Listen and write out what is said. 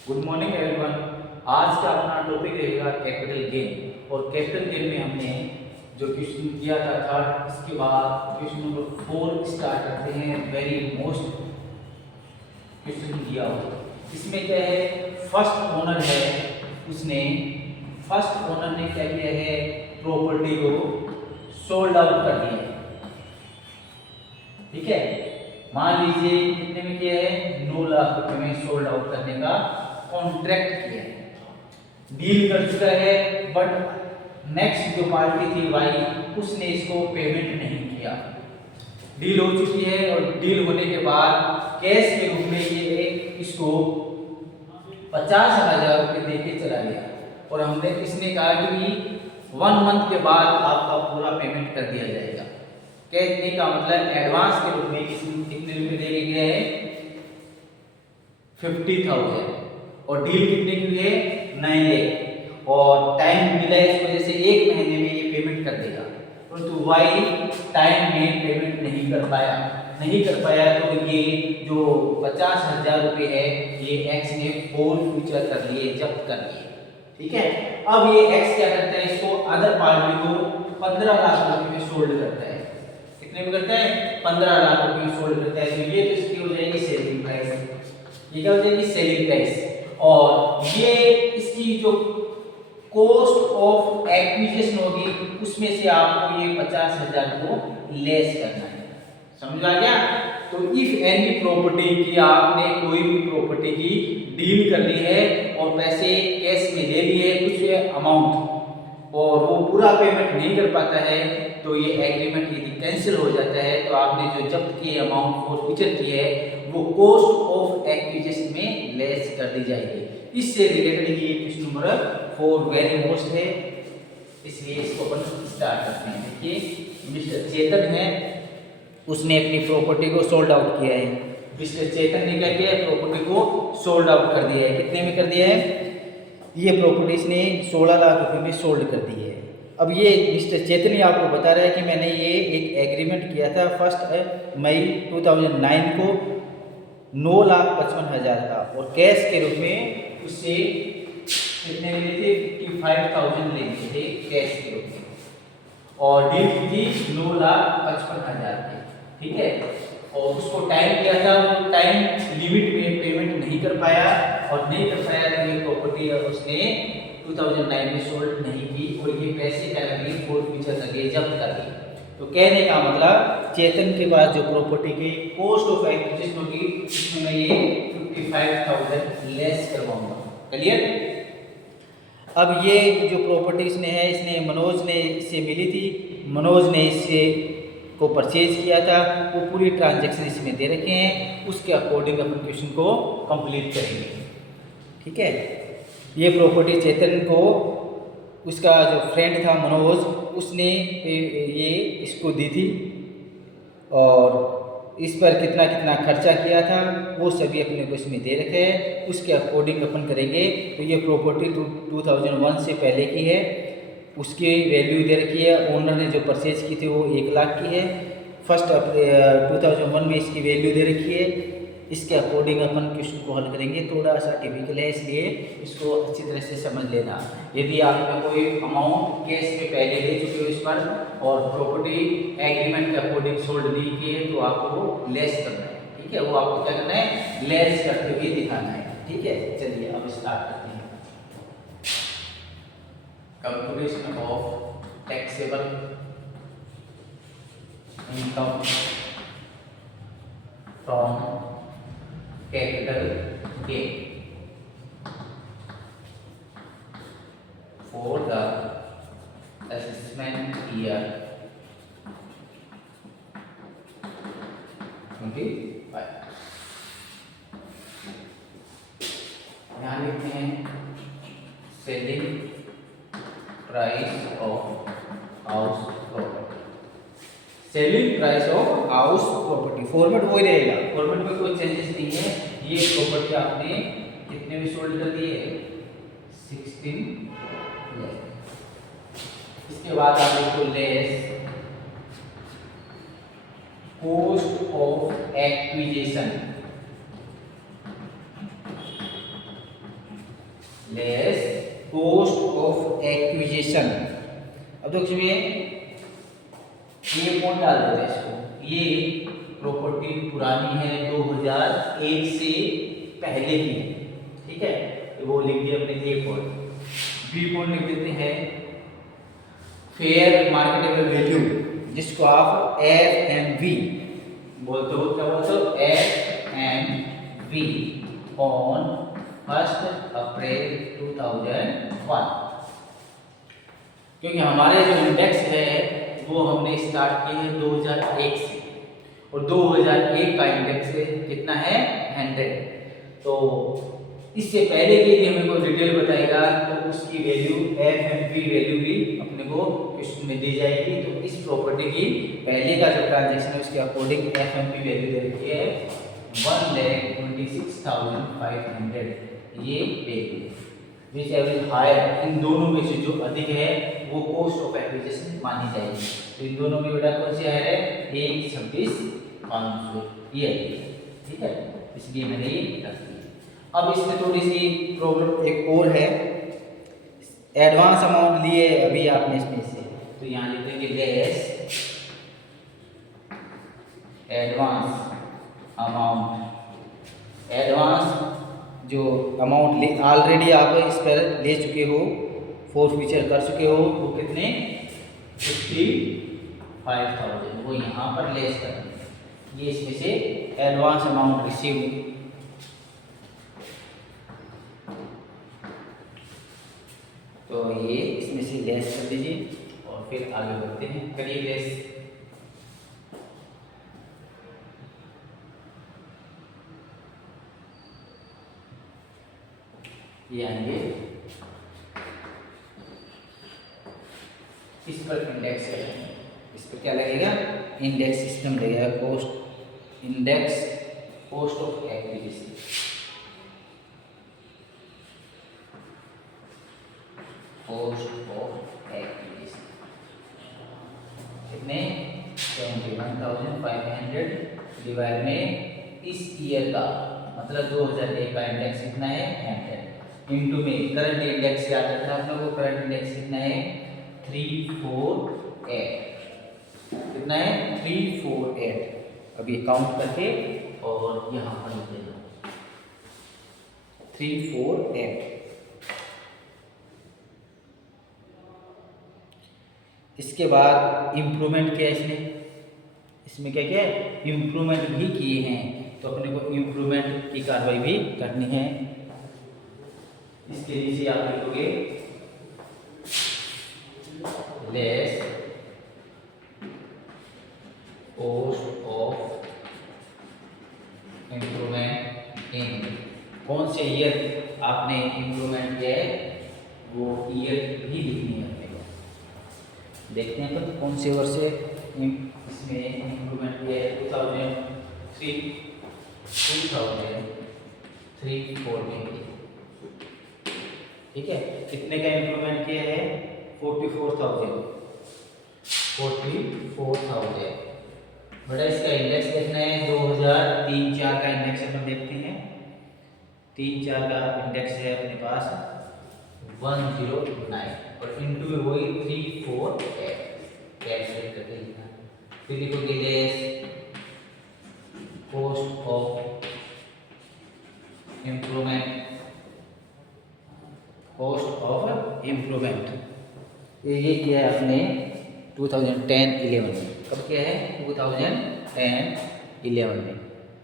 Good morning everyone. आज का अपना टॉपिक रहेगा कैपिटल गेन। और कैपिटल गेन में हमने जो क्वेश्चन किया था थर्ड, इसके बाद क्वेश्चन नंबर 4 स्टार्ट करते हैं। वेरी मोस्ट क्वेश्चन दिया हो। इसमें क्या है, फर्स्ट ओनर है, उसने फर्स्ट ओनर ने क्या किया है, प्रॉपर्टी को सोल्ड आउट कर दिया है। ठीक है, मान लीजिए कितने में किया है, 9 लाख रुपए में सोल्ड आउट करने का कॉन्ट्रैक्ट किया है, डील कर चुका है। बट नेक्स्ट जो पार्टी थी वाई, उसने इसको पेमेंट नहीं किया। डील हो चुकी है और डील होने के बाद कैश के रूप में ये इसको 50,000 रुपये दे के चला गया। और हमने इसने कहा कि 1 मंथ के बाद आपका पूरा पेमेंट कर दिया जाएगा। कहने का मतलब एडवांस के रूप में कितने रुपए दे के गया है, 50,000। और डील कितने की है, 9 लाख। और टाइम मिला है, इस वजह से 1 महीने में ये पेमेंट कर देगा। परंतु वाई टाइम में पेमेंट नहीं कर पाया तो ये जो 50,000 रुपये है, ये एक्स ने फोर फ्यूचर कर लिए, जब्त कर लिए। ठीक है, अब ये एक्स क्या करता है, इसको अदर पार्टी को 15 लाख रुपए में सोल्ड करता है। कितने में करता है, 15 लाख रुपए में सोल्ड करता है। तो ये तो इसकी हो जाएगी सेलिंग प्राइस। ये क्या हो जाएगी, सेलिंग प्राइस। और ये इसकी जो कॉस्ट ऑफ एक्विजिशन होगी, उसमें से आपको ये 50,000 को लेस करना है। समझ आ गया। तो इफ एनी प्रॉपर्टी की, आपने कोई भी प्रॉपर्टी की डील कर ली है और पैसे कैश में ले लिए कुछ अमाउंट, और वो पूरा पेमेंट नहीं कर पाता है, तो ये एग्रीमेंट यदि कैंसिल हो जाता है, तो आपने जो जब्त की अमाउंट फॉरफीचर की है, वो कॉस्ट ऑफ एक्विजिशन में लेस कर दी जाएगी। इससे रिलेटेड ये क्वेश्चन नंबर 4 वेरी मोस्ट है, इसलिए इसको अपन स्टार्ट करते हैं। देखिए, मिस्टर चेतन है, उसने अपनी प्रॉपर्टी को सोल्ड आउट किया है। मिस्टर चेतन ने क्या किया है, प्रॉपर्टी को सोल्ड आउट कर दिया है। कितने में कर दिया है, ये प्रॉपर्टी इसने 16 लाख रुपए में सोल्ड कर दी है। अब ये मिस्टर चेतन ही आपको बता रहा है कि मैंने ये एक एग्रीमेंट किया था 1 मई 2009 को 9,55,000 का, और कैश के रूप में उससे कितने ले थे, 55,000 लेते थे कैश के रूप में। और डील की थी 9,55,000 की। ठीक है, और उसको टाइम दिया था, वो टाइम लिमिट में पेमेंट नहीं कर पाया, और नहीं कर पाया तो ये प्रॉपर्टी उसने 2009 में सोल्ड नहीं की, और ये पैसे क्या लगे, फोर फ्यूचर लगे, जब्त कर दिए। तो कहने का मतलब चेतन के पास जो प्रॉपर्टी की कॉस्ट ऑफ एक्विजिशन होगी, उसमें मैं ये 55,000 लेस करवाऊंगा। क्लियर। अब ये जो प्रॉपर्टी इसने है, इसने मनोज ने इससे मिली थी, मनोज ने इससे को परचेज किया था, वो पूरी ट्रांजैक्शन इसमें दे रखे हैं, उसके अकॉर्डिंग अपन क्वेश्चन को कंप्लीट करेंगे। ठीक है, ये प्रॉपर्टी चेतन को उसका जो फ्रेंड था मनोज, उसने ये इसको दी थी, और इस पर कितना कितना खर्चा किया था वो सभी अपने को इसमें दे रखे हैं, उसके अकॉर्डिंग अपन करेंगे। तो ये प्रॉपर्टी 2001 से पहले की है, उसकी वैल्यू दे रखी है। ओनर ने जो परचेज की थी वो 1 लाख की है। 2001 में इसकी वैल्यू दे रखी है। इसके अकॉर्डिंग अपन क्वेश्चन को हल करेंगे। थोड़ा सा टिपिकल है, इसलिए इसको अच्छी तरह से समझ लेना। यदि आपने कोई अमाउंट कैश में पहले दे चुके हो इस पर, और प्रॉपर्टी एग्रीमेंट के अकॉर्डिंग सोल्ड दी की है, तो आपको लेस करना है। ठीक है, वो आपको क्या करना है, लेस करते हुए दिखाना है। ठीक है, चलिए अब स्टार्ट करते हैं। Calculation of taxable income from capital gain for the assessment year 25। यहाँ लिखते हैं selling price of house property. Selling price of house property, format वही रहेगा, फॉर्मेट में कोई चेंजेस नहीं है। ये प्रॉपर्टी आपने कितने में सोल्ड कर दी है, 16 लाख। इसके बाद आप इसको less cost of acquisition less cost of acquisition. अब देखिए ये कौन डाल देते हैं इसको, ये प्रॉपर्टी पुरानी है 2001 से पहले की है, ठीक है, तो वो लिख दिया अपने ए पॉइंट। बी पॉइंट लिख देते हैं फेयर मार्केटेबल वैल्यू, जिसको आप एफ एम वी बोलते हो। क्या बोलते हो? एफ एम वी ऑन 1 अप्रैल 2001। क्योंकि हमारे जो इंडेक्स है वो हमने स्टार्ट किए हैं 2001 से, और 2001 का इंडेक्स कितना है? 100। तो इससे पहले की यदि हमें कोई डिटेल बताएगा तो उसकी वैल्यू एफएमवी वैल्यू भी अपने को क्वेश्चन में दी जाएगी। तो इस प्रॉपर्टी की पहले का जो ट्रांजैक्शन है उसके अकॉर्डिंग एफएमवी वैल्यू दे रखी है 1,26,500 ये वैल्यू, विच एवरेज हायर। इन दोनों में से जो अधिक है वो कॉस्ट ऑफ एक्विजिशन मानी जाएगी। तो इन दोनों में बेटा कौन सी हायर है? 1,26,500 ये, ठीक है, इसलिए मैंने ये रख दी। अब इसमें थोड़ी सी प्रॉब्लम एक और है, एडवांस अमाउंट लिए अभी आपने इसमें से, तो यहाँ लिख देंगे लेस एडवांस अमाउंट। एडवांस जो अमाउंट ऑलरेडी आप इस पर ले चुके हो, फोरफीचर कर चुके हो, वो कितने? 55,000, वो यहाँ पर लेस कर देंगे। ये इसमें से एडवांस अमाउंट रिसीव, तो ये इसमें से लेस कर दीजिए और फिर आगे बढ़ते हैं। करिए लेस। ये आएंगे इस पर इंडेक्स है, इस पर क्या लगेगा? इंडेक्स सिस्टम लगेगा, cost index cost of acquisition. Cost of acquisition कितने? 71,500 डिवाइड में इस ईयर का, मतलब 2001 का इंडेक्स कितना है? 100 इंटू में करंट इंडेक्स याद रखना आप लोगों को। करंट इंडेक्स कितना है? 348। कितना है? 348। अभी काउंट करके और यहाँ पर लिख देना 348। इसके बाद इम्प्रूवमेंट किया इसमें क्या क्या है? इम्प्रूवमेंट भी किए हैं, तो अपने को इम्प्रूवमेंट की कार्रवाई भी करनी है। इसके नीचे आप लिखोगे less cost of improvement in, कौन से ईयर आपने इम्प्रूवमेंट किया है वो ईयर भी लिखनी है अपने को। देखते हैं तो कौन से वर्ष से इसमें इम्प्रूवमेंट किया है? 2003, 2003-4 में, ठीक है। कितने का इम्प्रूवमेंट किया है? 44,000। बड़ा इसका इंडेक्स देखना है 2003-4 का इंडेक्स अपन देखते हैं। 3-4 का इंडेक्स है अपने पास 109 और इंटू में वही 348 कैलकुलेट करके लिखना। फिर लिखोगे less cost of improvement, cost of improvement. ये किया है आपने 2010-11 में। कब किया है? 2010-11 में।